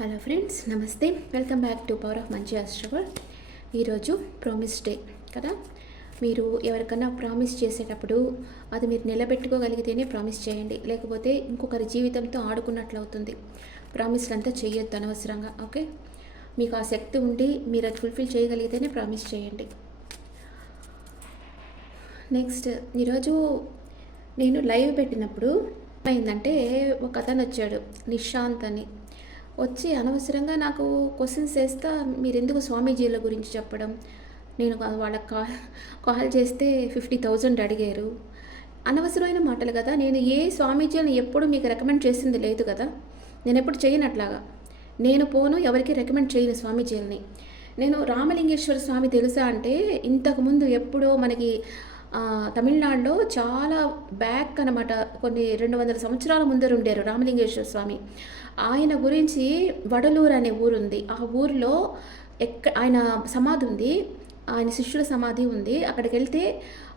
Hello friends, నమస్తే. Welcome back to power of మంచి ఆస్ట్రవర్. ఈరోజు ప్రామిస్ డే కదా. మీరు ఎవరికన్నా ప్రామిస్ చేసేటప్పుడు అది మీరు నిలబెట్టుకోగలిగితేనే ప్రామిస్ చేయండి, లేకపోతే ఇంకొకరి జీవితంతో ఆడుకున్నట్లు అవుతుంది. ప్రామిస్లు అంతా చేయొద్దు అనవసరంగా. ఓకే, మీకు ఆ శక్తి ఉండి మీరు అది ఫుల్ఫిల్ చేయగలిగితేనే ప్రామిస్ చేయండి. నెక్స్ట్, ఈరోజు నేను లైవ్ పెట్టినప్పుడు ఏమైందంటే, ఒక అతను వచ్చాడు, నిశాంత్ అని. వచ్చి అనవసరంగా నాకు క్వశ్చన్స్ వేస్తా, మీరు ఎందుకు స్వామీజీల గురించి చెప్పడం, నేను వాళ్ళకి కాల్ చేస్తే 50,000 అడిగారు. అనవసరమైన మాటలు కదా. నేను ఏ స్వామీజీని ఎప్పుడు మీకు రికమెండ్ చేసింది లేదు కదా. నేను ఎప్పుడు చేయనట్లాగా నేను పోను, ఎవరికి రికమెండ్ చేయను స్వామీజీలని. నేను రామలింగేశ్వర స్వామి తెలుసా అంటే, ఇంతకుముందు ఎప్పుడో మనకి తమిళనాడులో చాలా బ్యాక్ అనమాట, కొన్ని 200 సంవత్సరాల ముందర ఉండారు రామలింగేశ్వర స్వామి. ఆయన గురించి వడలూరు అనే ఊరుంది. ఆ ఊరిలో ఆయన సమాధి ఉంది, ఆయన శిష్యుల సమాధి ఉంది. అక్కడికి వెళ్తే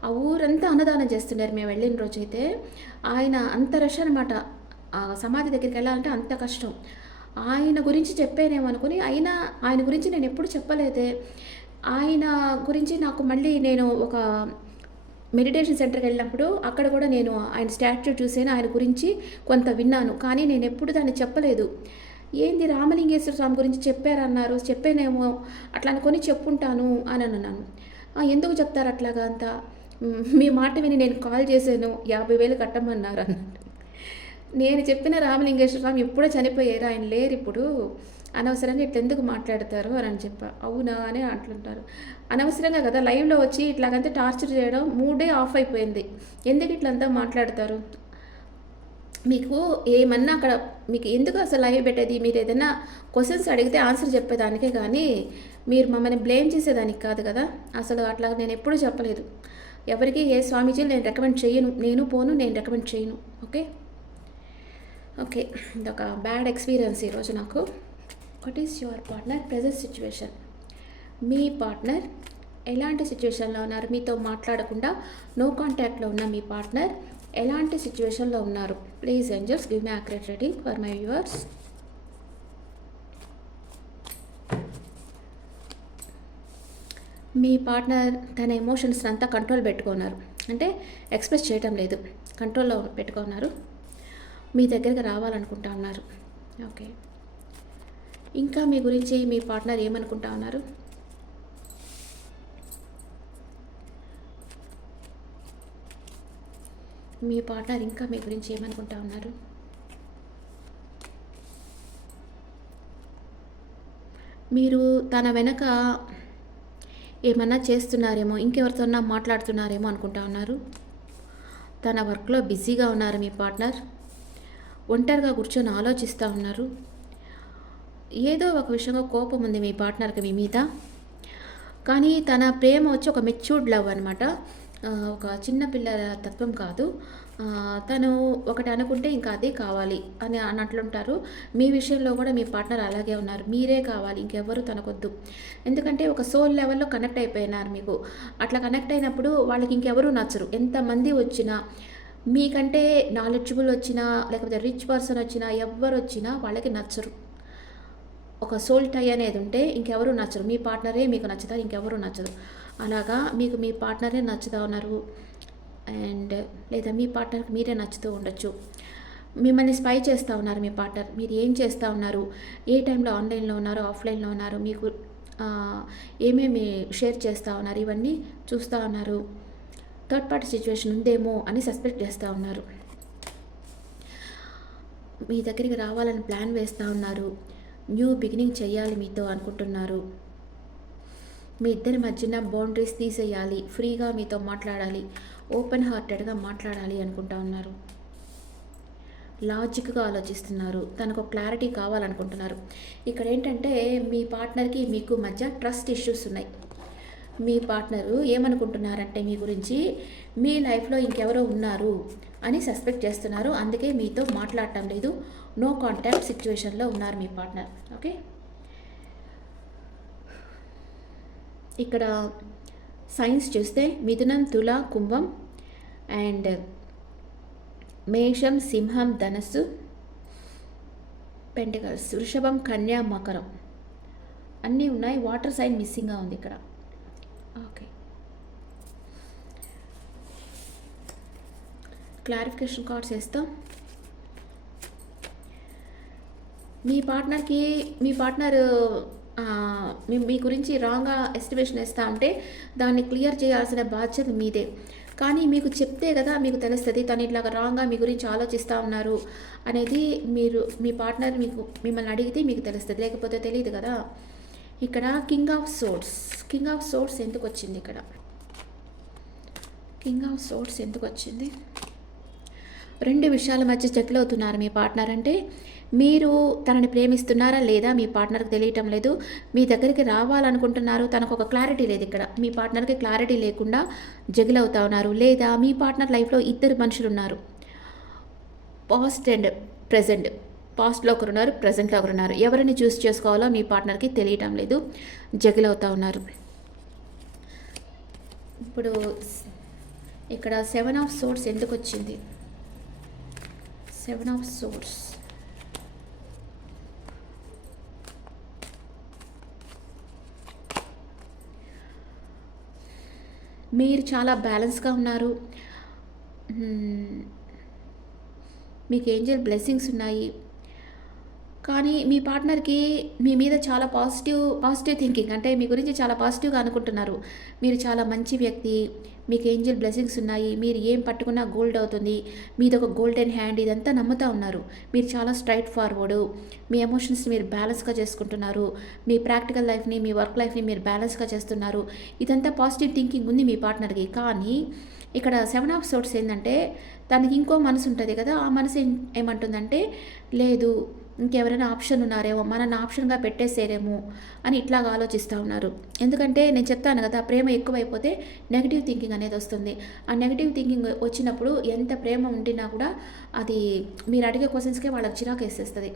ఆ ఊరంతా అన్నదానం చేస్తున్నారు మేము వెళ్ళిన రోజైతే. ఆయన అంత రష్ అనమాట. ఆ సమాధి దగ్గరికి వెళ్ళాలంటే అంత కష్టం. ఆయన గురించి చెప్పానేమనుకుని, ఆయన గురించి నేను ఎప్పుడు చెప్పలేదే. ఆయన గురించి నాకు మళ్ళీ నేను ఒక మెడిటేషన్ సెంటర్కి వెళ్ళినప్పుడు అక్కడ కూడా నేను ఆయన స్టాచ్యూ చూసాను, ఆయన గురించి కొంత విన్నాను, కానీ నేను ఎప్పుడు దాన్ని చెప్పలేదు. ఏంది రామలింగేశ్వర స్వామి గురించి చెప్పారన్నారు, చెప్పానేమో అట్లా అనుకొని చెప్పుంటాను అని అన్నాను. ఎందుకు చెప్తారు అట్లాగా అంతా, మీ మాట విని నేను కాల్ చేశాను, 50,000 కట్టమన్నారు అన్నాడు. నేను చెప్పిన రామలింగేశ్వర స్వామి ఎప్పుడో చనిపోయారు, ఆయన లేరు ఇప్పుడు, అనవసరంగా ఇట్లా ఎందుకు మాట్లాడతారు అని చెప్పా. అవునా అని అంటుంటారు. అనవసరంగా కదా లైవ్లో వచ్చి ఇట్లాగంతా టార్చర్ చేయడం, మూడే ఆఫ్ అయిపోయింది. ఎందుకు ఇట్లంతా మాట్లాడతారు? మీకు ఏమన్నా అక్కడ మీకు ఎందుకు అసలు లైవ్ పెట్టేది? మీరు ఏదైనా క్వశ్చన్స్ అడిగితే ఆన్సర్ చెప్పేదానికే కానీ మీరు మమ్మల్ని బ్లేమ్ చేసేదానికి కాదు కదా. అసలు అట్లా నేను ఎప్పుడూ చెప్పలేదు. ఎవరికి ఏ స్వామీజీలు నేను రికమెండ్ చేయను, నేను పోను, నేను రికమెండ్ చేయను. ఓకే ఓకే ఇదొక బ్యాడ్ ఎక్స్పీరియన్స్ ఈరోజు నాకు. What is your partner present situation? Me partner ఎలాంటి సిచ్యువేషన్లో ఉన్నారు? మీతో మాట్లాడకుండా నో కాంటాక్ట్లో ఉన్న మీ పార్ట్నర్ ఎలాంటి సిచ్యువేషన్లో ఉన్నారు? Please angels give me accurate reading for my viewers. Me partner తన ఎమోషన్స్ అంతా కంట్రోల్ పెట్టుకున్నారు, అంటే ఎక్స్ప్రెస్ చేయటం లేదు, కంట్రోల్లో పెట్టుకున్నారు. మీ దగ్గరికి రావాలనుకుంటా ఉన్నారు. ఓకే, ఇంకా మీ గురించి మీ పార్ట్నర్ ఏమనుకుంటా ఉన్నారు? మీ పార్ట్నర్ ఇంకా మీ గురించి ఏమనుకుంటా ఉన్నారు? మీరు తన వెనక ఏమన్నా చేస్తున్నారేమో, ఇంకెవరితోన్నా మాట్లాడుతున్నారేమో అనుకుంటా ఉన్నారు. తన వర్క్లో బిజీగా ఉన్నారు మీ పార్ట్నర్. ఒంటరిగా కూర్చొని ఆలోచిస్తూ ఉన్నారు. ఏదో ఒక విషయంగా కోపం ఉంది మీ పార్ట్నర్కి మీ మీద, కానీ తన ప్రేమ వచ్చి ఒక మెచ్యూర్డ్ లవ్ అనమాట. ఒక చిన్న పిల్లల తత్వం కాదు. తను ఒకటి అనుకుంటే ఇంకా అదే కావాలి అని అన్నట్లుంటారు. మీ విషయంలో కూడా మీ పార్ట్నర్ అలాగే ఉన్నారు. మీరే కావాలి, ఇంకెవ్వరూ తనకొద్దు. ఎందుకంటే ఒక సోల్ లెవెల్లో కనెక్ట్ అయిపోయినారు మీకు. అట్లా కనెక్ట్ అయినప్పుడు వాళ్ళకి ఇంకెవరూ నచ్చరు. ఎంతమంది వచ్చినా, మీకంటే నాలెడ్జబుల్ వచ్చినా, లేకపోతే రిచ్ పర్సన్ వచ్చినా, ఎవ్వరు వచ్చినా వాళ్ళకి నచ్చరు. ఒక సోల్ టై అనేది ఉంటే ఇంకెవరూ నచ్చరు. మీ పార్ట్నరే మీకు నచ్చుతారు, ఇంకెవరూ నచ్చదు. అలాగా మీకు మీ పార్ట్నరే నచ్చుతూ ఉన్నారు, అండ్ లేదా మీ పార్ట్నర్కి మీరే నచ్చుతూ ఉండొచ్చు. మిమ్మల్ని స్పై చేస్తూ ఉన్నారు మీ పార్ట్నర్. మీరు ఏం చేస్తూ ఉన్నారు, ఏ టైంలో ఆన్లైన్లో ఉన్నారు, ఆఫ్లైన్లో ఉన్నారు, మీకు ఏమేమి షేర్ చేస్తూ ఉన్నారు, ఇవన్నీ చూస్తూ ఉన్నారు. థర్డ్ పార్టీ సిచ్యువేషన్ ఉందేమో అని సస్పెక్ట్ చేస్తూ ఉన్నారు. మీ దగ్గరికి రావాలని ప్లాన్ వేస్తూ ఉన్నారు. న్యూ బిగినింగ్ చేయాలి మీతో అనుకుంటున్నారు. మీ ఇద్దరి మధ్యన బౌండరీస్ తీసేయాలి, ఫ్రీగా మీతో మాట్లాడాలి, ఓపెన్ హార్టెడ్గా మాట్లాడాలి అనుకుంటా ఉన్నారు. లాజిక్గా ఆలోచిస్తున్నారు. తనకు క్లారిటీ కావాలనుకుంటున్నారు. ఇక్కడ ఏంటంటే మీ పార్ట్నర్కి మీకు మధ్య ట్రస్ట్ ఇష్యూస్ ఉన్నాయి. మీ పార్ట్నరు ఏమనుకుంటున్నారంటే మీ గురించి, మీ లైఫ్లో ఇంకెవరో ఉన్నారు అని సస్పెక్ట్ చేస్తున్నారు. అందుకే మీతో మాట్లాడటం లేదు. నో కాంటాక్ట్ సిచ్యువేషన్లో ఉన్నారు మీ పార్ట్నర్. ఓకే, ఇక్కడ సైన్స్ చూస్తే మిథునం, తుల, కుంభం అండ్ మేషం, సింహం, ధనస్సు, పెంటికల్స్, వృషభం, కన్యా, మకరం అన్నీ ఉన్నాయి. వాటర్ సైన్ మిస్సింగ్గా ఉంది ఇక్కడ. ఓకే, క్లారిఫికేషన్ కార్డ్స్ వేస్తాం. మీ పార్ట్నర్ మీ గురించి రాంగ్గా ఎస్టిమేషన్ వేస్తా ఉంటే దాన్ని క్లియర్ చేయాల్సిన బాధ్యత మీదే. కానీ మీకు చెప్తే కదా మీకు తెలుస్తుంది తను ఇట్లాగా రాంగ్గా మీ గురించి ఆలోచిస్తూ ఉన్నారు అనేది. మీ పార్ట్నర్ మిమ్మల్ని అడిగితే మీకు తెలుస్తుంది, లేకపోతే తెలియదు కదా. ఇక్కడ కింగ్ ఆఫ్ సోర్డ్స్ ఎందుకు వచ్చింది? ఇక్కడ కింగ్ ఆఫ్ సోర్డ్స్ ఎందుకు వచ్చింది? రెండు విషయాల మధ్య సెటిల్ అవుతున్నారు మీ పార్ట్నర్. అంటే మీరు తనని ప్రేమిస్తున్నారా లేదా మీ పార్ట్నర్కి తెలియటం లేదు. మీ దగ్గరికి రావాలనుకుంటున్నారు, తనకు ఒక క్లారిటీ లేదు. ఇక్కడ మీ పార్ట్నర్కి క్లారిటీ లేకుండా జగిల్ అవుతా ఉన్నారు. లేదా మీ పార్ట్నర్ లైఫ్లో ఇద్దరు మనుషులు ఉన్నారు, పాస్ట్ అండ్ ప్రజెంట్. పాస్ట్లో ఒకరున్నారు, ప్రజెంట్లో ఒకరున్నారు. ఎవరిని చూస్ చేసుకోవాలో మీ పార్ట్నర్కి తెలియటం లేదు, జగిల్ అవుతా ఉన్నారు. ఇప్పుడు ఇక్కడ 7 ఆఫ్ సోర్డ్స్ ఎందుకు వచ్చింది? 7 ఆఫ్ సోర్డ్స్ మీరు చాలా బ్యాలెన్స్గా ఉన్నారు. మీకు ఏంజల్ బ్లెస్సింగ్స్ ఉన్నాయి. కానీ మీ పార్ట్నర్కి మీ మీద చాలా పాజిటివ్ థింకింగ్, అంటే మీ గురించి చాలా పాజిటివ్గా అనుకుంటున్నారు. మీరు చాలా మంచి వ్యక్తి, మీకు ఏంజల్ బ్లెస్సింగ్స్ ఉన్నాయి, మీరు ఏం పట్టుకున్నా గోల్డ్ అవుతుంది, మీది ఒక గోల్డెన్ హ్యాండ్, ఇదంతా నమ్ముతూ ఉన్నారు. మీరు చాలా స్ట్రైట్ ఫార్వర్డు, మీ ఎమోషన్స్ని మీరు బ్యాలెన్స్గా చేసుకుంటున్నారు, మీ ప్రాక్టికల్ లైఫ్ని మీ వర్క్ లైఫ్ని మీరు బ్యాలెన్స్గా చేస్తున్నారు. ఇదంతా పాజిటివ్ థింకింగ్ ఉంది మీ పార్ట్నర్కి. కానీ ఇక్కడ 7 ఆఫ్ సోర్డ్స్ ఏంటంటే తనకి ఇంకో మనసు ఉంటుంది కదా, ఆ మనసు ఏమంటుందంటే లేదు ఇంకెవరైనా ఆప్షన్ ఉన్నారేమో, మనల్ని ఆప్షన్గా పెట్టేసేరేమో అని ఇట్లాగా ఆలోచిస్తూ ఉన్నారు. ఎందుకంటే నేను చెప్తాను కదా, ప్రేమ ఎక్కువైపోతే నెగిటివ్ థింకింగ్ అనేది వస్తుంది. ఆ నెగిటివ్ థింకింగ్ వచ్చినప్పుడు ఎంత ప్రేమ ఉండినా కూడా అది మీరు అడిగే క్వశ్చన్స్కే వాళ్ళకి చిరాకు వేసేస్తుంది.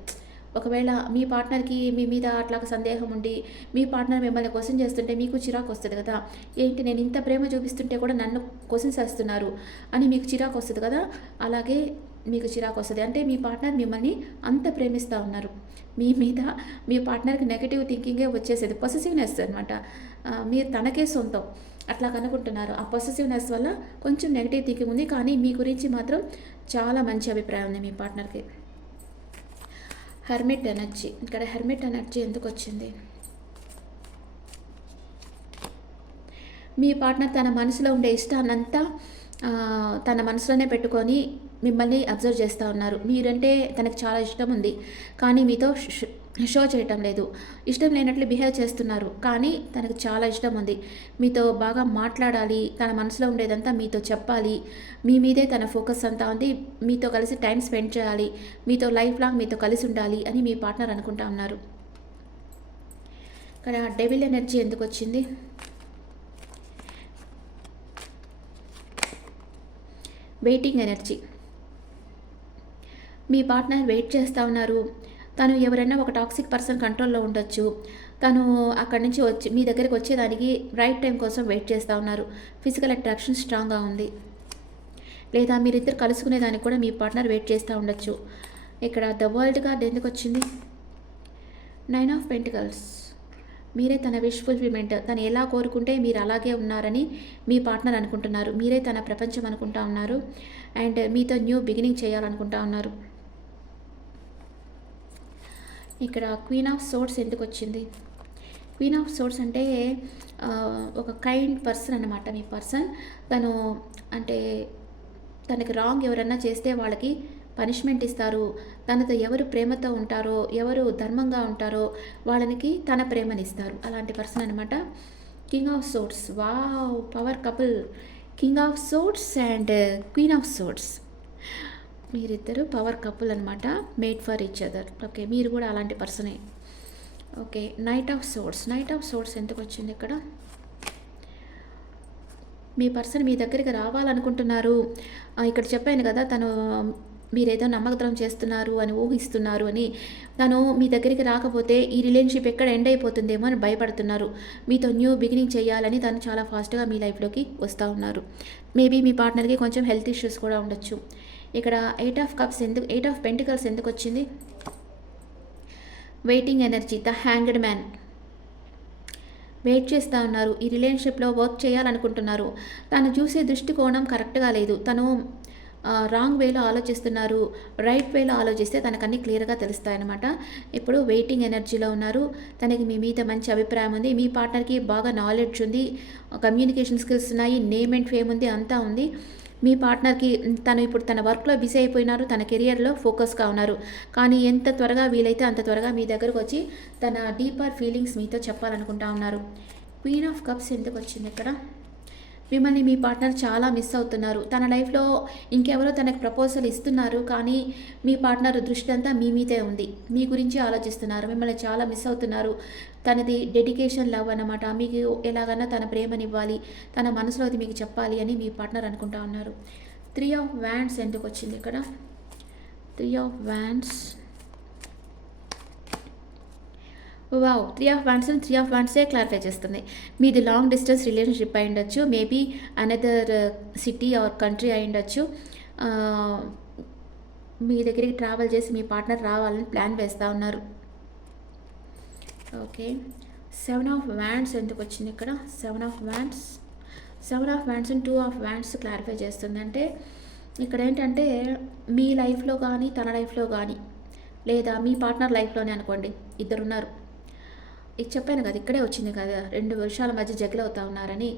ఒకవేళ మీ పార్ట్నర్కి మీ మీద అట్లాగా సందేహం ఉండి మీ పార్ట్నర్ మిమ్మల్ని క్వశ్చన్ చేస్తుంటే మీకు చిరాకు వస్తుంది కదా, ఏంటి నేను ఇంత ప్రేమ చూపిస్తుంటే కూడా నన్ను క్వశ్చన్స్ వేస్తున్నారు అని మీకు చిరాకు వస్తుంది కదా. అలాగే మీకు చిరాకు వస్తుంది. అంటే మీ పార్ట్నర్ మిమ్మల్ని అంత ప్రేమిస్తూ ఉన్నారు, మీ మీద మీ పార్ట్నర్కి నెగిటివ్ థింకింగే వచ్చేసేది, పొసెసివ్నెస్ అనమాట. మీరు తనకే సొంతం అట్లా కనుకుంటున్నారు. ఆ పొసెసివ్నెస్ వల్ల కొంచెం నెగిటివ్ థింకింగ్ ఉంది. కానీ మీ గురించి మాత్రం చాలా మంచి అభిప్రాయం ఉంది మీ పార్ట్నర్కి. హెర్మిట్ ఎనర్జీ, ఇక్కడ హెర్మిట్ ఎనర్జీ ఎందుకు వచ్చింది? మీ పార్ట్నర్ తన మనసులో ఉండే ఇష్టాన్నంతా తన మనసులోనే పెట్టుకొని మిమ్మల్ని అబ్జర్వ్ చేస్తూ ఉన్నారు. మీరంటే తనకు చాలా ఇష్టం ఉంది, కానీ మీతో షో చేయటం లేదు. ఇష్టం లేనట్లు బిహేవ్ చేస్తున్నారు, కానీ తనకు చాలా ఇష్టం ఉంది. మీతో బాగా మాట్లాడాలి, తన మనసులో ఉండేదంతా మీతో చెప్పాలి, మీ మీదే తన ఫోకస్ అంతా ఉంది. మీతో కలిసి టైం స్పెండ్ చేయాలి, మీతో లైఫ్ లాంగ్ మీతో కలిసి ఉండాలి అని మీ పార్ట్నర్ అనుకుంటా ఉన్నారు. ఇక్కడ డెవిల్ ఎనర్జీ ఎందుకు వచ్చింది? Waiting energy. మీ పార్ట్నర్ వెయిట్ చేస్తూ ఉన్నారు. తను ఎవరైనా ఒక టాక్సిక్ పర్సన్ కంట్రోల్లో ఉండొచ్చు. తను అక్కడి నుంచి వచ్చి మీ దగ్గరికి వచ్చేదానికి రైట్ టైం కోసం వెయిట్ చేస్తూ ఉన్నారు. ఫిజికల్ అట్రాక్షన్ స్ట్రాంగ్గా ఉంది. లేదా మీరిద్దరు కలుసుకునేదానికి కూడా మీ పార్ట్నర్ వెయిట్ చేస్తూ ఉండొచ్చు. ఇక్కడ ద వరల్డ్ కార్డ్ ఎందుకు వచ్చింది? 9 ఆఫ్ పెంటికల్స్. మీరే తన విష్ ఫుల్ఫిల్మెంట్, తను ఎలా కోరుకుంటే మీరు అలాగే ఉన్నారని మీ పార్ట్నర్ అనుకుంటున్నారు. మీరే తన ప్రపంచం అనుకుంటా ఉన్నారు. అండ్ మీతో న్యూ బిగినింగ్ చేయాలనుకుంటా ఉన్నారు. ఇక్కడ క్వీన్ ఆఫ్ సోర్డ్స్ ఎందుకు వచ్చింది? క్వీన్ ఆఫ్ సోర్డ్స్ అంటే ఒక కైండ్ పర్సన్ అన్నమాట. మీ పర్సన్ తను అంటే తనకి రాంగ్ ఎవరన్నా చేస్తే వాళ్ళకి పనిష్మెంట్ ఇస్తారు. తనతో ఎవరు ప్రేమతో ఉంటారో, ఎవరు ధర్మంగా ఉంటారో వాళ్ళకి తన ప్రేమనిస్తారు. అలాంటి పర్సన్ అనమాట. King of swords. Wow, power couple. King of swords and queen of swords. మీరిద్దరు పవర్ కపుల్ అనమాట, made for each other. Okay, మీరు కూడా అలాంటి పర్సనే. Okay, knight of swords. Knight of swords ఎందుకు వచ్చింది ఇక్కడ? మీ పర్సన్ మీ దగ్గరికి రావాలనుకుంటున్నారు. ఇక్కడ చెప్పాను కదా, తను మీరేదో నమ్మకద్రోహం చేస్తున్నారు అని ఊహిస్తున్నారు అని. తను మీ దగ్గరికి రాకపోతే ఈ రిలేషన్షిప్ ఎక్కడ ఎండ్ అయిపోతుందేమో అని భయపడుతున్నారు. మీతో న్యూ బిగినింగ్ చేయాలని తను చాలా ఫాస్ట్గా మీ లైఫ్లోకి వస్తూ ఉన్నారు. మేబీ మీ పార్ట్నర్కి కొంచెం హెల్త్ ఇష్యూస్ కూడా ఉండొచ్చు. ఇక్కడ 8 ఆఫ్ కప్స్ ఎందుకు, 8 ఆఫ్ పెంటికల్స్ ఎందుకు వచ్చింది? Waiting energy, the hanged man. Wait చేస్తూ ఉన్నారు. ఈ రిలేషన్షిప్‌లో వర్క్ చేయాలనుకుంటున్నారు. తను చూసే దృష్టికోణం కరెక్ట్‌గా లేదు. తను రాంగ్ వేలో ఆలోచిస్తున్నారు. రైట్ వేలో ఆలోచిస్తే తనకన్నీ క్లియర్‌గా తెలుస్తాయన్నమాట. ఇప్పుడు వెయిటింగ్ ఎనర్జీలో ఉన్నారు. తనకి మీ మీద మంచి అభిప్రాయం ఉంది. మీ పార్ట్నర్‌కి బాగా నాలెడ్జ్ ఉంది. కమ్యూనికేషన్ స్కిల్స్ ఉన్నాయి. నేమ్ అండ్ ఫేమ్ ఉంది. అంతా ఉంది. మీ పార్ట్నర్‌కి తను ఇప్పుడు తన వర్క్‌లో బిజీ అయిపోయినారు. తన కెరియర్‌లో ఫోకస్‌గా ఉన్నారు. కానీ ఎంత త్వరగా వీలైతే అంత త్వరగా మీ దగ్గరకొచ్చి తన డీపర్ ఫీలింగ్స్ మీతో చెప్పాలనుకుంటా ఉన్నారు. క్వీన్ ఆఫ్ కప్స్ ఎందుకొచ్చింది ఇక్కడ? మిమ్మల్ని మీ పార్ట్నర్ చాలా మిస్ అవుతున్నారు. తన లైఫ్‌లో ఇంకెవరో తనకు ప్రపోజల్ ఇస్తున్నారు. కానీ మీ పార్ట్నర్ దృష్టి అంతా మీ మీదే ఉంది. మీ గురించి ఆలోచిస్తున్నారు. మిమ్మల్ని చాలా మిస్ అవుతున్నారు. తనది డెడికేషన్ లవ్ అన్నమాట. మీకు ఎలాగన్నా తన ప్రేమనివ్వాలి. తన మనసులో అది మీకు చెప్పాలి అని మీ పార్ట్నర్ అనుకుంటా ఉన్నారు. 3 ఆఫ్ వ్యాండ్స్ ఎందుకొచ్చింది ఇక్కడ? 3 of wands. Wow! 3 of wands and 3 of వాండ్సే క్లారిఫై చేస్తుంది. మీది లాంగ్ డిస్టెన్స్ రిలేషన్‌షిప్ అయ్యుండొచ్చు. Maybe another city or country అయ్యుండొచ్చు. ఆహ్, మీ దగ్గరికి ట్రావెల్ చేసి మీ పార్ట్నర్ రావాలని ప్లాన్ వేస్తా ఉన్నారు. ఓకే. 7 ఆఫ్ వాండ్స్ ఎందుకొచ్చింది ఇక్కడ? 7 of wands. 7 of wands and 2 of wands clarify చేస్తుంది. అంటే ఇక్కడేంటంటే మీ లైఫ్‌లో గానీ, తన లైఫ్‌లో గానీ, లేదా మీ పార్ట్నర్ లైఫ్‌లోనే అనుకోండి, ఇద్దరున్నారు. ఇది చెప్పాను కదా! ఇక్కడే వచ్చింది కదా! 2 వర్షాల మధ్య జగిల్ అవుతా ఉన్నారని.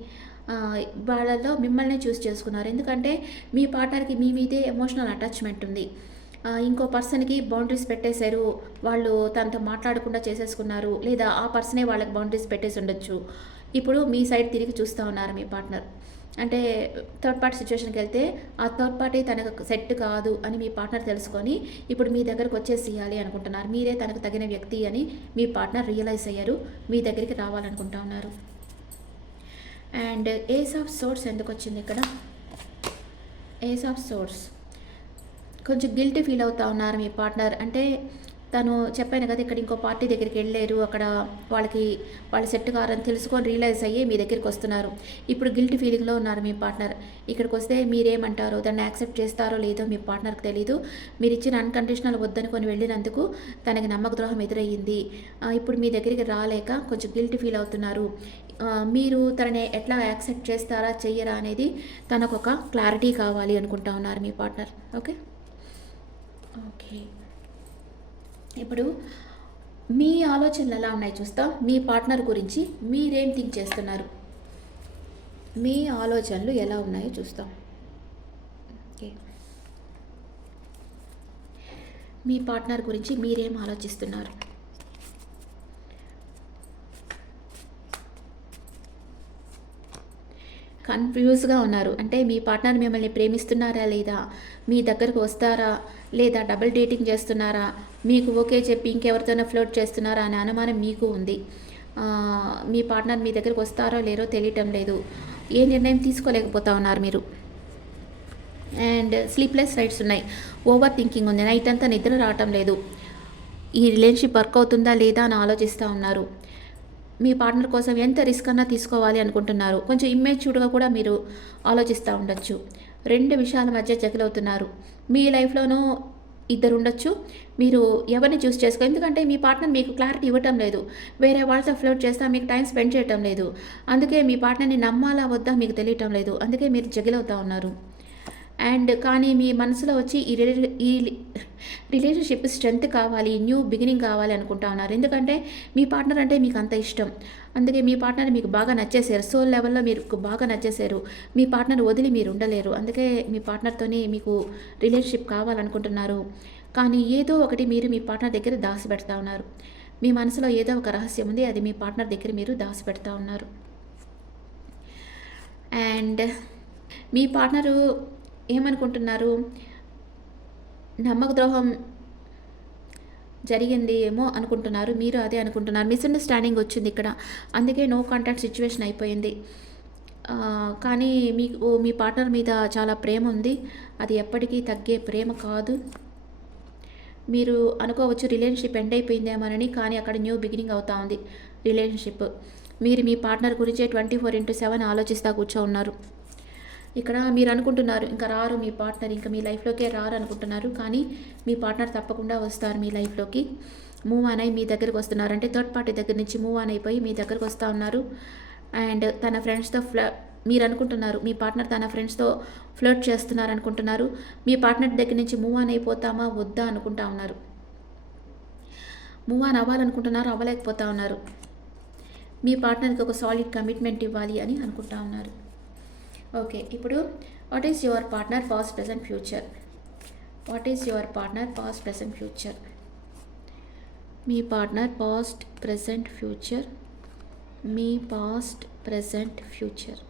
వాళ్ళలో మిమ్మల్నే చూస్ చేసుకున్నారు. ఎందుకంటే మీ పార్ట్నర్‌కి మీ మీదే ఎమోషనల్ అటాచ్‌మెంట్ ఉంది. ఇంకో పర్సన్‌కి బౌండరీస్ పెట్టేశారు. వాళ్ళు తనతో మాట్లాడకుండా చేసేసుకున్నారు. లేదా ఆ పర్సనే వాళ్ళకి బౌండరీస్ పెట్టేసి ఉండొచ్చు. ఇప్పుడు మీ సైడ్ తిరిగి చూస్తా ఉన్నారు మీ పార్ట్నర్. అంటే థర్డ్ పార్టీ సిట్యుయేషన్‌కి వెళ్తే ఆ థర్డ్ పార్టీ తనకు సెట్ కాదు అని మీ పార్ట్నర్ తెలుసుకొని ఇప్పుడు మీ దగ్గరకు వచ్చేసేయాలి అనుకుంటున్నారు. మీరే తనకు తగిన వ్యక్తి అని మీ పార్ట్నర్ రియలైజ్ అయ్యారు. మీ దగ్గరికి రావాలనుకుంటా ఉన్నారు. అండ్ ఏస్ ఆఫ్ సోర్డ్స్ ఎందుకొచ్చింది ఇక్కడ? Ace of swords. కొంచెం గిల్టీ ఫీల్ అవుతా ఉన్నారు మీ పార్ట్నర్. అంటే తను చెప్పాను కదా! ఇక్కడ ఇంకో పార్టీ దగ్గరికి వెళ్ళారు. అక్కడ వాళ్ళు సెట్ కారని తెలుసుకొని రియలైజ్ అయ్యి మీ దగ్గరికి వస్తున్నారు. ఇప్పుడు గిల్టీ ఫీలింగ్‌లో ఉన్నారు మీ పార్ట్నర్. ఇక్కడికొస్తే మీరేమంటారో, దాన్ని యాక్సెప్ట్ చేస్తారో లేదో మీ పార్ట్నర్‌కి తెలీదు. మీరిచ్చిన అన్‌కండిషనల్ వద్దనుకొని వెళ్ళినందుకు తనకి నమ్మక ద్రోహం ఎదురయ్యింది. ఇప్పుడు మీ దగ్గరికి రాలేక కొంచెం గిల్టీ ఫీల్ అవుతున్నారు. మీరు తనని ఎట్లా యాక్సెప్ట్ చేస్తారా, చెయ్యరా అనేది తనకొక క్లారిటీ కావాలి అనుకుంటా ఉన్నారు మీ పార్ట్నర్. ఓకే. ఓకే. ఇప్పుడు మీ ఆలోచనలు ఎలా ఉన్నాయి చూస్తాం. మీ పార్ట్నర్ గురించి మీరేం థింక్ చేస్తున్నారు? మీ ఆలోచనలు ఎలా ఉన్నాయో చూస్తాం. ఓకే. మీ పార్ట్నర్ గురించి మీరేం ఆలోచిస్తున్నారు? కన్‌ఫ్యూజ్‌గా ఉన్నారు. అంటే మీ పార్ట్నర్ మిమ్మల్ని ప్రేమిస్తున్నారా లేదా? మీ దగ్గరకు వస్తారా? లేదా డబుల్ డేటింగ్ చేస్తున్నారా? మీకు ఓకే చెప్పి ఇంకెవరితోనో ఫ్లర్ట్ చేస్తున్నారా అనే అనుమానం మీకు ఉంది. మీ పార్ట్నర్ మీ దగ్గరకు వస్తారో లేరో తెలియటం లేదు. ఏ నిర్ణయం తీసుకోలేకపోతా ఉన్నారు మీరు. అండ్ స్లీప్‌లెస్ నైట్స్ ఉన్నాయి. ఓవర్ థింకింగ్ ఉంది. నైట్ అంతా నిద్ర రావటం లేదు. ఈ రిలేషన్‌షిప్ వర్క్ అవుతుందా లేదా అని ఆలోచిస్తూ ఉన్నారు. మీ పార్ట్నర్ కోసం ఎంత రిస్క్ అన్నా తీసుకోవాలి అనుకుంటున్నారు. కొంచెం ఇమ్మెచ్యూర్డ్‌గా కూడా మీరు ఆలోచిస్తూ ఉండొచ్చు. 2 విషయాల మధ్య జగిలవుతున్నారు. మీ లైఫ్‌లోనూ ఇద్దరుండొచ్చు. మీరు ఎవరిని చూస్ ఎందుకంటే మీ పార్ట్నర్ మీకు క్లారిటీ ఇవ్వటం లేదు. వేరే వాళ్ళతో ఫ్లర్ట్ చేస్తా మీకు టైం స్పెండ్ చేయటం లేదు. అందుకే మీ పార్ట్నర్‌ని నమ్మాలా వద్దా మీకు తెలియటం లేదు. అందుకే మీరు జగిలవుతా ఉన్నారు. అండ్ కానీ మీ మనసులో వచ్చి ఈ రిలేషన్షిప్ స్ట్రెంత్ కావాలి, న్యూ బిగినింగ్ కావాలి అనుకుంటా ఉన్నారు. ఎందుకంటే మీ పార్ట్నర్ అంటే మీకు అంత ఇష్టం. అందుకే మీ పార్ట్నర్ మీకు బాగా నచ్చేసారు. సోల్ లెవెల్లో మీకు బాగా నచ్చేసారు. మీ పార్ట్నర్ వదిలి మీరు ఉండలేరు. అందుకే మీ పార్ట్నర్తోనే మీకు రిలేషన్షిప్ కావాలనుకుంటున్నారు. కానీ ఏదో ఒకటి మీరు మీ పార్ట్నర్ దగ్గర దాచిపెడతా ఉన్నారు. మీ మనసులో ఏదో ఒక రహస్యం ఉంది. అది మీ పార్ట్నర్ దగ్గర మీరు దాచిపెడతా ఉన్నారు. అండ్ మీ పార్ట్నరు ఏమనుకుంటున్నారు? నమ్మక ద్రోహం జరిగింది ఏమో అనుకుంటున్నారు. మీరు అదే అనుకుంటున్నారు. మిస్‌అండర్‌స్టాండింగ్ వచ్చింది ఇక్కడ. అందుకే నో కాంటాక్ట్ సిట్యుయేషన్ అయిపోయింది. కానీ మీకు మీ పార్ట్నర్ మీద చాలా ప్రేమ ఉంది. అది ఎప్పటికీ తగ్గే ప్రేమ కాదు. మీరు అనుకోవచ్చు రిలేషన్‌షిప్ ఎండ్ అయిపోయిందేమోనని. కానీ అక్కడ న్యూ బిగినింగ్ అవుతా ఉంది రిలేషన్‌షిప్. మీరు మీ పార్ట్నర్ గురించే 24/7 ఆలోచిస్తా ఉన్నారు. ఇక్కడ మీరు అనుకుంటున్నారు ఇంకా రారు మీ పార్ట్నర్, ఇంకా మీ లైఫ్‌లోకే రారు అనుకుంటున్నారు. కానీ మీ పార్ట్నర్ తప్పకుండా వస్తారు మీ లైఫ్‌లోకి. మూవ్ ఆన్ అయ్యి మీ దగ్గరికి వస్తున్నారు. అంటే థర్డ్ పార్టీ దగ్గర నుంచి మూవ్ ఆన్ అయిపోయి మీ దగ్గరికి వస్తూ ఉన్నారు. అండ్ తన ఫ్రెండ్స్తో మీరు అనుకుంటున్నారు మీ పార్ట్నర్ తన ఫ్రెండ్స్తో ఫ్లర్ట్ చేస్తున్నారు అనుకుంటున్నారు. మీ పార్ట్నర్ దగ్గర నుంచి మూవ్ ఆన్ అయిపోతామా వద్దా అనుకుంటా ఉన్నారు. మూవ్ ఆన్ అవ్వాలనుకుంటున్నారు, అవ్వలేకపోతా ఉన్నారు. మీ పార్ట్నర్కి ఒక సాలిడ్ కమిట్మెంట్ ఇవ్వాలి అని అనుకుంటా ఉన్నారు. ఓకే, ఇప్పుడు what is your partner past present future? What is your partner past present future? Me partner past present future, me past present future.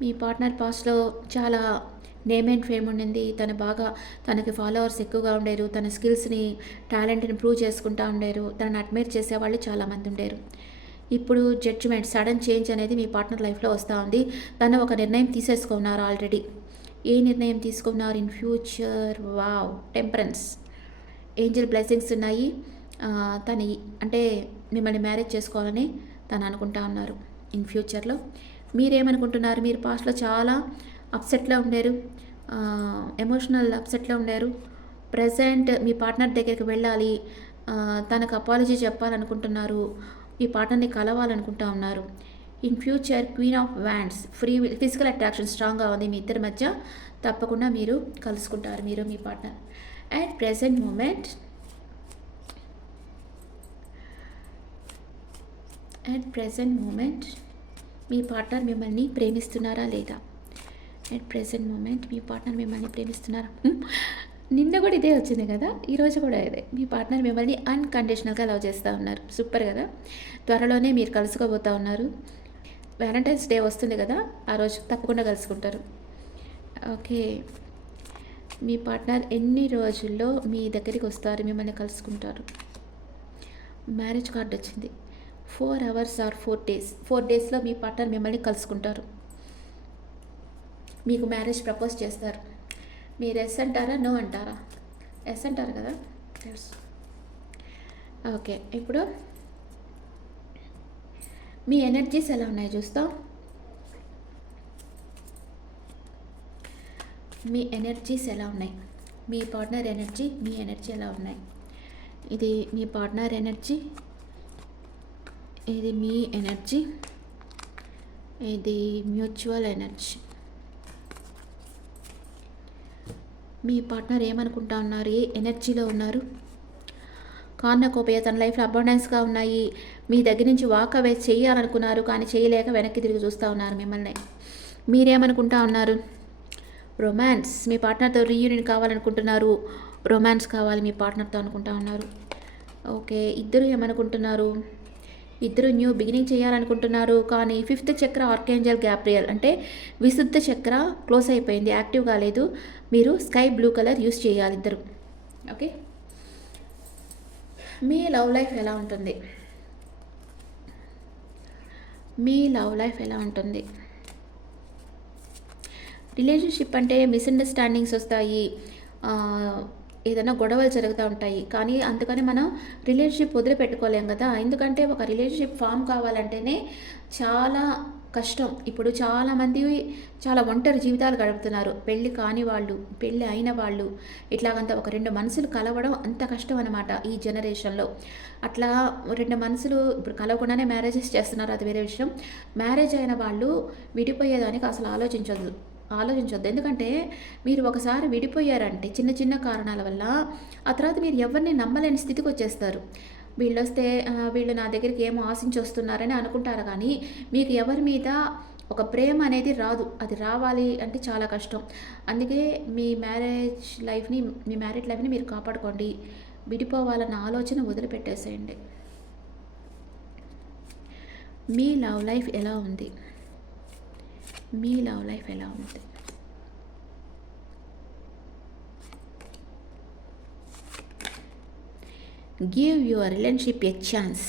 Me partner పాస్ట్లో చాలా నేమ్ అండ్ ఫేమ్ ఉండింది. తనకి followers ఎక్కువగా ఉండేరు. తన స్కిల్స్ని, టాలెంట్ని ప్రూవ్ చేసుకుంటూ ఉండేరు. తనని అడ్మైర్ చేసేవాళ్ళు చాలామంది ఉండేరు. ఇప్పుడు జడ్జిమెంట్, సడన్ చేంజ్ అనేది మీ పార్ట్నర్ లైఫ్లో వస్తూ ఉంది. తను ఒక నిర్ణయం తీసేసుకున్నారు ఆల్రెడీ. ఏ నిర్ణయం తీసుకున్నారు? In future, wow, temperance, Angel blessings ఉన్నాయి. తను అంటే మిమ్మల్ని మ్యారేజ్ చేసుకోవాలని తను అనుకుంటా ఉన్నారు. ఇన్ ఫ్యూచర్లో మీరేమనుకుంటున్నారు? మీరు పాస్ట్లో చాలా అప్సెట్లో ఉండారు, ఎమోషనల్ అప్సెట్లో ఉండారు. ప్రజెంట్ మీ పార్ట్నర్ దగ్గరికి వెళ్ళాలి, తనకు అపాలజీ చెప్పాలనుకుంటున్నారు, మీ పార్ట్నర్ని కలవాలనుకుంటా ఉన్నారు. In future queen of wands, physical attraction స్ట్రాంగ్గా ఉంది మీ ఇద్దరి మధ్య. తప్పకుండా మీరు కలుసుకుంటారు, మీరు మీ పార్ట్నర్. అట్ ప్రెజెంట్ మూమెంట్ మీ పార్ట్నర్ మిమ్మల్ని ప్రేమిస్తున్నారా లేదా? అట్ ప్రెజెంట్ మూమెంట్ మీ పార్ట్నర్ మిమ్మల్ని ప్రేమిస్తున్నారా? నిన్న కూడా ఇదే వచ్చింది కదా, ఈరోజు కూడా ఇదే. మీ పార్ట్నర్ మిమ్మల్ని అన్కండిషనల్గా లవ్ చేస్తూ ఉన్నారు. సూపర్ కదా. త్వరలోనే మీరు కలుసుకోబోతూ ఉన్నారు. వ్యాలంటైన్స్ డే వస్తుంది కదా, ఆ రోజు తప్పకుండా కలుసుకుంటారు. ఓకే, మీ పార్ట్నర్ ఎన్ని రోజుల్లో మీ దగ్గరికి వస్తారు, మిమ్మల్ని కలుసుకుంటారు? మ్యారేజ్ కార్డ్ వచ్చింది. 4 hours ఆర్ 4 days. 4 daysలో మీ పార్ట్నర్ మిమ్మల్ని కలుసుకుంటారు, మీకు మ్యారేజ్ ప్రపోజ్ చేస్తారు. మీరు ఎస్ అంటారా, నో అంటారా? ఎస్ అంటారు కదా. ఎస్. ఓకే, ఇప్పుడు మీ ఎనర్జీస్ ఎలా ఉన్నాయి చూస్తాం. మీ ఎనర్జీస్ ఎలా ఉన్నాయి? మీ పార్ట్నర్ ఎనర్జీ, మీ ఎనర్జీ ఎలా ఉన్నాయి? ఇది మీ పార్ట్నర్ ఎనర్జీ, ఇది మీ ఎనర్జీ, ఇది మ్యూచువల్ ఎనర్జీ. మీ పార్ట్నర్ ఏమనుకుంటా ఉన్నారు, ఏ ఎనర్జీలో ఉన్నారు? కార్నకోపయ తన లైఫ్లో అబండెన్స్గా ఉన్నాయి. మీ దగ్గర నుంచి వాక్ అవే చేయాలనుకున్నారు, కానీ చేయలేక వెనక్కి తిరిగి చూస్తూ ఉన్నారు మిమ్మల్ని. మీరేమనుకుంటా ఉన్నారు? రొమాన్స్, మీ పార్ట్నర్తో రీయూనియన్ కావాలనుకుంటున్నారు, రొమాన్స్ కావాలి మీ పార్ట్నర్తో అనుకుంటా ఉన్నారు. ఓకే, ఇద్దరు ఏమనుకుంటున్నారు? ఇద్దరు న్యూ బిగినింగ్ చేయాలనుకుంటున్నారు, కానీ 5th చక్ర ఆర్కేంజల్ గ్యాబ్రియల్ అంటే విశుద్ధ చక్ర క్లోజ్ అయిపోయింది, యాక్టివ్ కాలేదు. మీరు స్కై బ్లూ కలర్ యూస్ చేయాలి ఇద్దరు. ఓకే, మీ లవ్ లైఫ్ ఎలా ఉంటుంది? మీ లవ్ లైఫ్ ఎలా ఉంటుంది? రిలేషన్షిప్ అంటే మిస్అండర్స్టాండింగ్స్ వస్తాయి, ఏదైనా గొడవలు జరుగుతూ ఉంటాయి, కానీ అందుకని మనం రిలేషన్షిప్ వదిలిపెట్టుకోలేం కదా. ఎందుకంటే ఒక రిలేషన్షిప్ ఫామ్ కావాలంటేనే చాలా కష్టం. ఇప్పుడు చాలామంది చాలా ఒంటరి జీవితాలు గడుపుతున్నారు. పెళ్ళి కాని వాళ్ళు, పెళ్ళి అయిన వాళ్ళు, ఇట్లాగంతా ఒక 2 మనసులు కలవడం అంత కష్టం అనమాట ఈ జనరేషన్లో. అట్లా 2 మనసులు ఇప్పుడు కలవకుండానే మ్యారేజెస్ చేస్తున్నారు, అది వేరే విషయం. మ్యారేజ్ అయిన వాళ్ళు విడిపోయేదానికి అసలు ఆలోచించొద్దు. ఎందుకంటే మీరు ఒకసారి విడిపోయారంటే చిన్న చిన్న కారణాల వల్ల ఆ తర్వాత మీరు ఎవరిని నమ్మలేని స్థితికి వచ్చేస్తారు. వీళ్ళు నా దగ్గరికి ఏమో ఆశించి వస్తున్నారని అనుకుంటారు, కానీ మీకు ఎవరి మీద ఒక ప్రేమ అనేది రాదు. అది రావాలి అంటే చాలా కష్టం. అందుకే మీ మ్యారేడ్ లైఫ్ని మీరు కాపాడుకోండి. విడిపోవాలన్న ఆలోచన వదిలిపెట్టేసేయండి. మీ లవ్ లైఫ్ ఎలా ఉంది? మీ లవ్ లైఫ్ ఎలా ఉంది? Give your relationship a chance.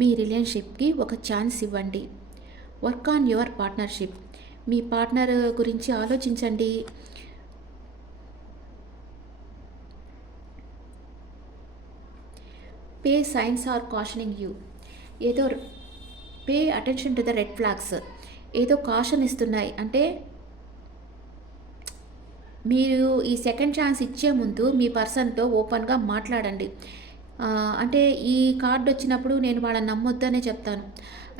మీ రిలేషన్షిప్కి ఒక ఛాన్స్ ఇవ్వండి. Work on your partnership. మీ పార్ట్నర్ గురించి ఆలోచించండి. Pay signs are cautioning you. ఏదో pay attention to the red flags. ఏదో కాషన్ ఇస్తున్నాయి, అంటే మీరు ఈ సెకండ్ ఛాన్స్ ఇచ్చే ముందు మీ పర్సన్‌తో ఓపెన్‌గా మాట్లాడండి. అంటే ఈ కార్డ్ వచ్చినప్పుడు నేను వాళ్ళని నమ్మొద్దనే చెప్తాను.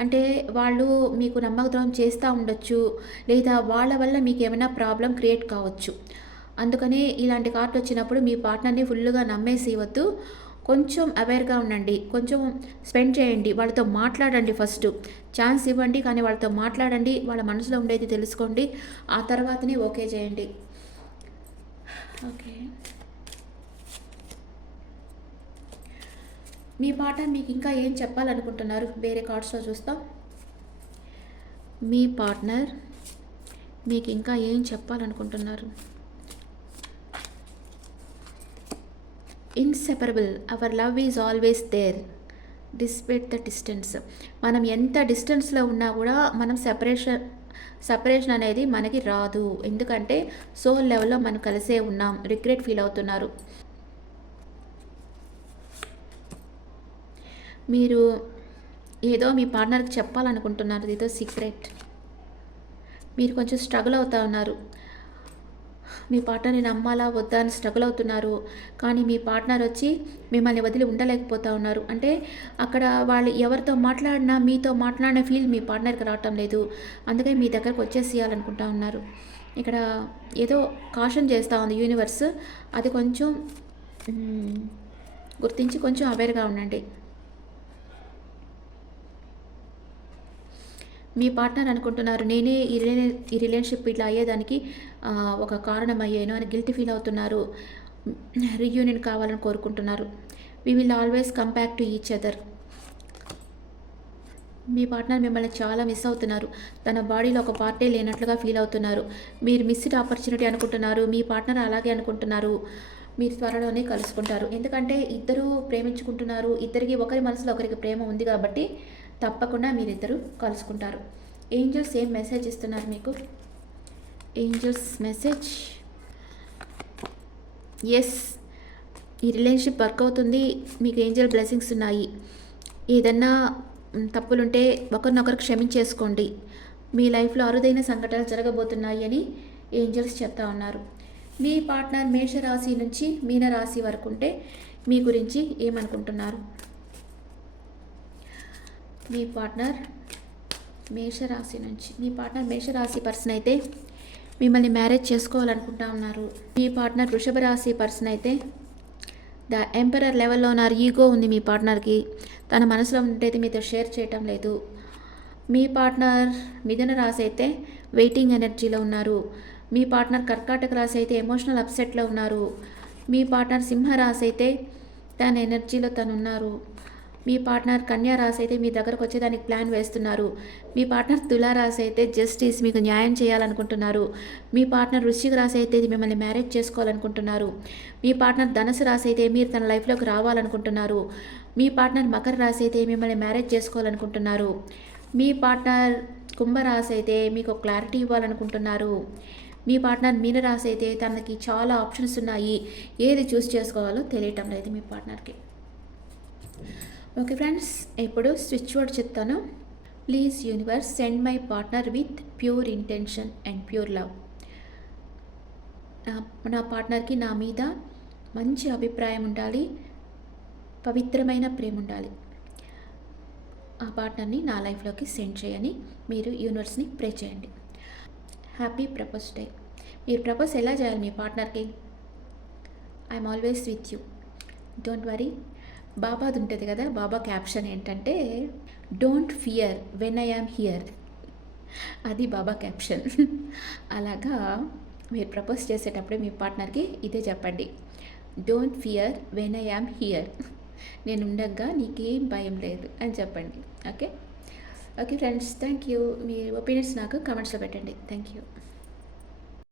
అంటే వాళ్ళు మీకు నమ్మకద్రోహం చేస్తా ఉండొచ్చు. లేదా వాళ్ళ వల్ల మీకేమైనా ప్రాబ్లమ్ క్రియేట్ కావచ్చు. అందుకనే ఇలాంటి కార్డ్ వచ్చినప్పుడు మీ పార్ట్నర్‌ని ఫుల్లుగా నమ్మేసేయవద్దు. కొంచెం అవేర్‌గా ఉండండి. కొంచెం స్పెండ్ చేయండి. వాళ్ళతో మాట్లాడండి ఫస్టు. ఛాన్స్ ఇవ్వండి. కానీ వాళ్ళతో మాట్లాడండి. వాళ్ళ మనసులో ఉండేది తెలుసుకోండి. ఆ తర్వాతనే ఓకే చేయండి. ఓకే. మీ పార్ట్నర్ మీకు ఇంకా ఏం చెప్పాలనుకుంటున్నారు? వేరే కార్డ్స్‌లో చూస్తాం. మీ పార్ట్నర్ మీకు ఇంకా ఏం చెప్పాలనుకుంటున్నారు? Inseparable. Our love is always there despite the distance. మనం ఎంత డిస్టెన్స్లో ఉన్నా కూడా మనం సెపరేషన్ అనేది మనకి రాదు. ఎందుకంటే సోల్ లెవెల్లో మనం కలిసే ఉన్నాం. రిగ్రెట్ ఫీల్ అవుతున్నారు. మీరు ఏదో మీ పార్ట్నర్కి చెప్పాలనుకుంటున్నారు. ఏదో సీక్రెట్. మీరు కొంచెం స్ట్రగుల్ అవుతూ ఉన్నారు. మీ పార్ట్నర్ని నమ్మాలా వద్దా అని స్ట్రగుల్ అవుతున్నారు. కానీ మీ పార్ట్నర్ వచ్చి మిమ్మల్ని వదిలి ఉండలేకపోతూ ఉన్నారు. అంటే అక్కడ వాళ్ళు ఎవరితో మాట్లాడినా మీతో మాట్లాడిన ఫీల్ మీ పార్ట్నర్కి రావటం లేదు. అందుకని మీ దగ్గరకు వచ్చేసేయాలనుకుంటా ఉన్నారు. ఇక్కడ ఏదో కాషన్ చేస్తూ ఉంది యూనివర్స్. అది కొంచెం గుర్తించి కొంచెం అవేర్గా ఉండండి. మీ పార్ట్నర్ అనుకుంటున్నారు నేనే ఈ రిలేషన్షిప్ ఇట్లా అయ్యేదానికి ఒక కారణం అయ్యాను అని గిల్టీ ఫీల్ అవుతున్నారు. రీయూనియన్ కావాలని కోరుకుంటున్నారు. We will always come back to each other. మీ పార్ట్నర్ మిమ్మల్ని చాలా మిస్ అవుతున్నారు. తన బాడీలో ఒక పార్టే లేనట్లుగా ఫీల్ అవుతున్నారు. మీరు మిస్డ్ ఆపర్చునిటీ అనుకుంటున్నారు. మీ పార్ట్నర్ అలాగే అనుకుంటున్నారు. మీరు త్వరలోనే కలుసుకుంటారు. ఎందుకంటే ఇద్దరు ప్రేమించుకుంటున్నారు. ఇద్దరికి ఒకరి మనసులో ఒకరికి ప్రేమ ఉంది కాబట్టి తప్పకుండా మీరిద్దరూ కలుసుకుంటారు. ఏంజల్స్ ఏం మెసేజ్ ఇస్తున్నారు మీకు? ఏంజల్స్ మెసేజ్, ఎస్, ఈ రిలేషన్షిప్ వర్క్ అవుతుంది. మీకు ఏంజల్ బ్లెస్సింగ్స్ ఉన్నాయి. ఏదన్నా తప్పులుంటే ఒకరినొకరు క్షమించేసుకోండి. మీ లైఫ్లో అరుదైన సంఘటనలు జరగబోతున్నాయి అని ఏంజల్స్ చెప్తా ఉన్నారు. మీ పార్ట్నర్ మేషరాశి నుంచి మీనరాశి వరకు ఉంటే మీ గురించి ఏమనుకుంటున్నారు? మీ పార్ట్నర్ మేషరాశి నుంచి, మీ పార్ట్నర్ మేషరాశి పర్సన్ అయితే మిమ్మల్ని మ్యారేజ్ చేసుకోవాలనుకుంటా ఉన్నారు. మీ పార్ట్నర్ వృషభ రాశి పర్సన్ అయితే ద ఎంపరర్ లెవెల్లో ఉన్నారు. ఈగో ఉంది మీ పార్ట్నర్కి. తన మనసులో ఉండేది మీతో షేర్ చేయటం లేదు. మీ పార్ట్నర్ మిథున రాశి అయితే వెయిటింగ్ ఎనర్జీలో ఉన్నారు. మీ పార్ట్నర్ కర్కాటక రాశి అయితే ఎమోషనల్ అప్సెట్లో ఉన్నారు. మీ పార్ట్నర్ సింహరాశి అయితే తన ఎనర్జీలో తను ఉన్నారు. మీ పార్ట్నర్ కన్యా రాశి అయితే మీ దగ్గరకు వచ్చేదానికి ప్లాన్ వేస్తున్నారు. మీ పార్ట్నర్ తులారాశి అయితే జస్టిస్ మీకు న్యాయం చేయాలనుకుంటున్నారు. మీ పార్ట్నర్ వృశ్చిక రాశి అయితే మిమ్మల్ని మ్యారేజ్ చేసుకోవాలనుకుంటున్నారు. మీ పార్ట్నర్ ధనుసు రాశి అయితే మీరు తన లైఫ్లోకి రావాలనుకుంటున్నారు. మీ పార్ట్నర్ మకర రాశి అయితే మిమ్మల్ని మ్యారేజ్ చేసుకోవాలనుకుంటున్నారు. మీ పార్ట్నర్ కుంభరాశి అయితే మీకు క్లారిటీ ఇవ్వాలనుకుంటున్నారు. మీ పార్ట్నర్ మీనరాశి అయితే తనకి చాలా ఆప్షన్స్ ఉన్నాయి. ఏది చూస్ చేసుకోవాలో తెలియటం లేదు మీ పార్ట్నర్కి. ఓకే ఫ్రెండ్స్, ఇప్పుడు స్విచ్ వర్డ్ చెప్తాను. Please universe send my partner with pure intention and pure love. నా పార్ట్నర్కి నా మీద మంచి అభిప్రాయం ఉండాలి, పవిత్రమైన ప్రేమ ఉండాలి. ఆ పార్ట్నర్ని నా లైఫ్లోకి సెండ్ చేయని మీరు యూనివర్స్ని ప్రే చేయండి. Happy propose day. మీరు ప్రపోజ్ ఎలా చేయాలి మీ పార్ట్నర్కి? I'm always with you, don't worry. బాబాది ఉంటుంది కదా, బాబా క్యాప్షన్ ఏంటంటే don't fear when I am here. అది బాబా క్యాప్షన్. అలాగా మీరు ప్రపోజ్ చేసేటప్పుడు మీ పార్ట్నర్కి ఇదే చెప్పండి, don't fear when I am here. నేను ఉండగా నీకేం భయం లేదు అని చెప్పండి. Okay okay friends, thank you. Me opinions నాకు కమెంట్స్లో పెట్టండి. Thank you.